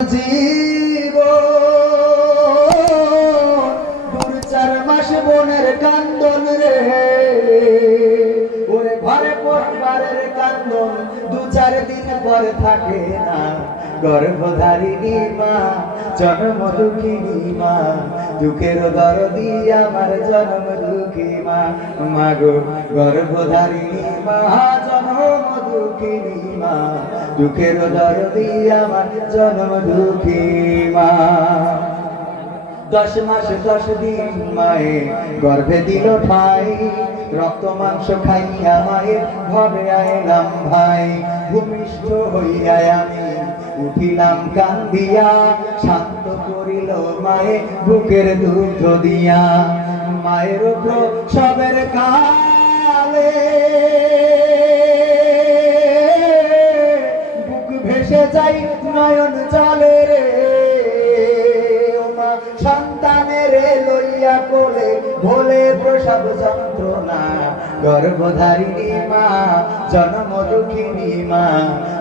জীবন 4 মাস বনের কান্দন রে, ওরে ঘরে পরিবারের কান্দন 2-4 দিন পর থাকে না। গর্ভধারিণী মা, জন্ম দুঃখিনী মা, দুঃখের দরদি আমার জন্ম দুঃখী মা। মাগো গর্ভধারিণী মা, জন্ম দুঃখিনী মা, দুঃখের দরদি আমার জন্ম দুঃখী মা। 10 মাস 10 দিন মায়ে গর্ভে দিল ঠাই, রক্ত মাংস খাইয়া মায়ের ঘরে আইলাম ভাই। ভূমিষ্ঠ হইয়া আমি উঠিলাম কান্দিয়া, শান্ত করিল মায়ে বুকের দুধ দিয়া। মায়ের প্রসবের কালে বুক ভেসে যাই নয়ন জলে রে, সন্তানের লইয়া কোলে ভোলে প্রসব যন্ত্রণা। গর্ভধারিণী মা, জন্ম দুঃখিনী মা,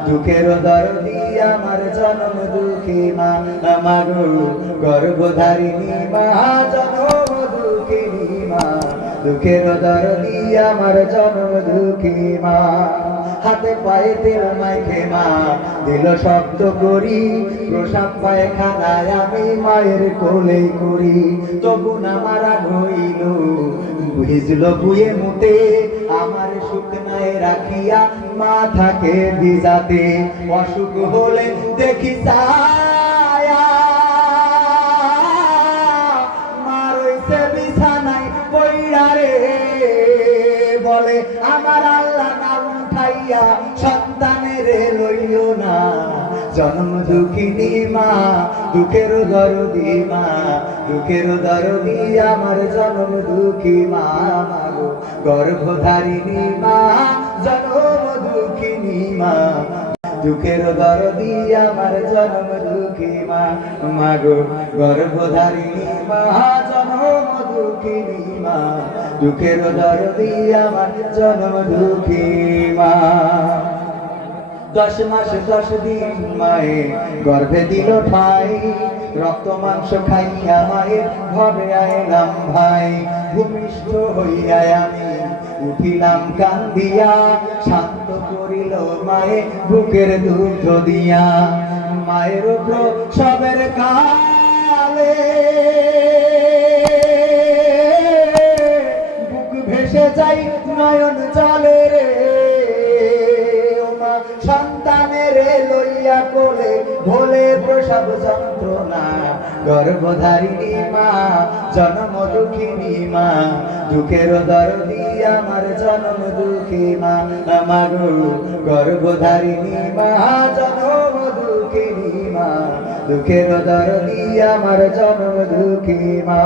দুঃখের দরদি আমার জন্ম দুঃখী মা। মাগো গর্ভধারিণী মা, জন্ম দুঃখিনী মা, দুঃখের দরদি আমার জন্ম দুঃখী মা। হাতে পায়ে তেল মাইখে মা দিল শব্দ করি, প্রসাব পায়খানায় আমি মায়ের কোলে করি। তবু না মারা হইল, ভিজল বুয়ে মুতে, আমার শুকনায় রাখিয়া মা থাকে ভিজাতে। অসুখ হলে দেখি ছায়া, মা রইছে বিছানায় পইড়া রে, বলে আমার আল্লাহ না উঠাইয়া সন্তানের লইও না। জন্ম দুঃখিনী মা, দুঃখের দরদি মা, দুঃখের দরদি আমার জন্ম দুঃখী মা। মাগো গর্ভধারিণী মা, জন্ম দুঃখিনী মা, দুঃখের দরদি আমার জন্ম দুঃখী মা। মাগো গর্ভধারিণী মা, জন্ম দুঃখিনী মা, দুঃখের দরদি আমার জন্ম দুঃখী মা। 10 মাস 10 দিন মায়ে গর্ভে দিল ঠাই, রক্ত মাংস খাইয়া মায়ের ঘরে আইলাম ভাই। ভূমিষ্ঠ হইয়া আমি উঠিলাম কান্দিয়া, শান্ত করিল মায়ে বুকের দুধ দিয়া। মায়ের প্রসবের কালে বুক ভেসে যাই নয়ন জলে রে, সন্তানের লইয়া কোলে ভোলে প্রসব যন্ত্রণা। গর্ভধারিণী মা, জন্ম দুঃখিনী মা, দুঃখের দরদি আমার জন্ম দুঃখী মা। মাগো গর্ভধারিণী মা, জন্ম দুঃখিনী মা, দুঃখের দরদি আমার জন্ম দুঃখী মা।